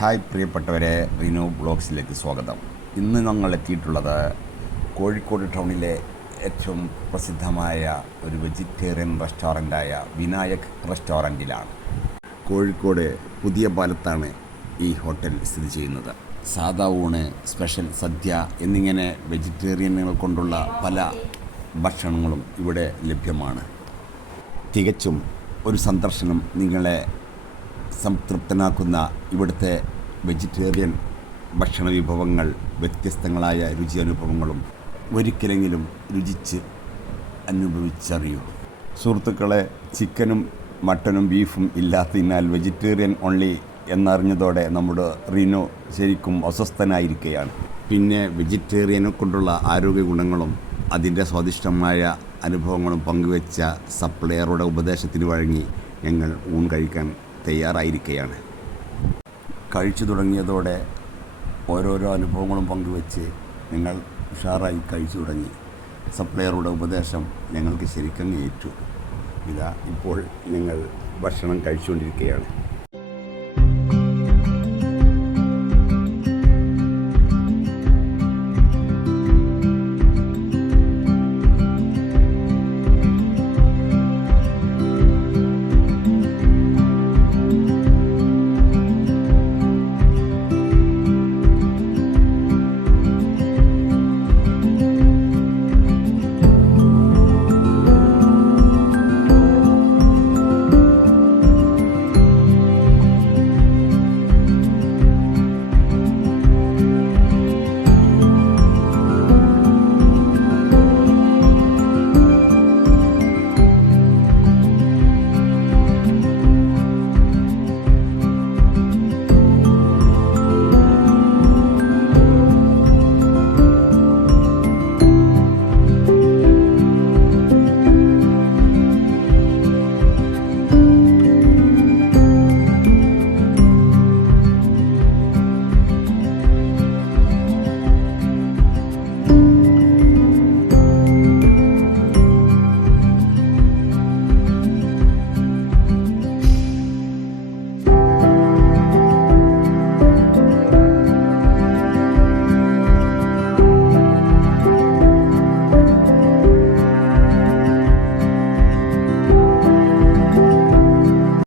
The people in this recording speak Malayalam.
ഹായ് പ്രിയപ്പെട്ടവരെ, റിനു ബ്ലോഗ്സിലേക്ക് സ്വാഗതം. ഇന്ന് ഞങ്ങൾ എത്തിയിട്ടുള്ളത് കോഴിക്കോട് ടൗണിലെ ഏറ്റവും പ്രസിദ്ധമായ ഒരു വെജിറ്റേറിയൻ റെസ്റ്റോറൻ്റായ വിനായക് റെസ്റ്റോറൻറ്റിലാണ്. കോഴിക്കോട് പുതിയ പാലത്താണ് ഈ ഹോട്ടൽ സ്ഥിതി ചെയ്യുന്നത്. സാദാ ഊണ്, സ്പെഷ്യൽ സദ്യ എന്നിങ്ങനെ വെജിറ്റേറിയനുകൾ കൊണ്ടുള്ള പല ഭക്ഷണങ്ങളും ഇവിടെ ലഭ്യമാണ്. തികച്ചും ഒരു സന്ദർശനം നിങ്ങളെ സംതൃപ്തനാക്കുന്ന ഇവിടുത്തെ വെജിറ്റേറിയൻ ഭക്ഷണ വിഭവങ്ങൾ, വ്യത്യസ്തങ്ങളായ രുചി അനുഭവങ്ങളും ഒരിക്കലെങ്കിലും രുചിച്ച് അനുഭവിച്ചറിയൂ. സുഹൃത്തുക്കളെ, ചിക്കനും മട്ടനും ബീഫും ഇല്ലാത്തതിനാൽ വെജിറ്റേറിയൻ ഓൺലി എന്നറിഞ്ഞതോടെ നമ്മുടെ റീനോ ശരിക്കും അസ്വസ്ഥനായിരിക്കുകയാണ്. പിന്നെ വെജിറ്റേറിയനെ കൊണ്ടുള്ള ആരോഗ്യ ഗുണങ്ങളും അതിൻ്റെ സ്വാദിഷ്ടമായ അനുഭവങ്ങളും പങ്കുവെച്ച സപ്ലയറുടെ ഉപദേശത്തിന് വഴങ്ങി ഞങ്ങൾ ഊൺ കഴിക്കാൻ തയ്യാറായിരിക്കുകയാണ്. കഴിച്ചു തുടങ്ങിയതോടെ ഓരോരോ അനുഭവങ്ങളും പങ്കുവെച്ച് ഞങ്ങൾ ഉഷാറായി കഴിച്ചു തുടങ്ങി. സപ്ലയറുടെ ഉപദേശം ഞങ്ങൾക്ക് ശരിക്കും ഏറ്റു. ഇതാ ഇപ്പോൾ ഞങ്ങൾ ഭക്ഷണം കഴിച്ചുകൊണ്ടിരിക്കുകയാണ്.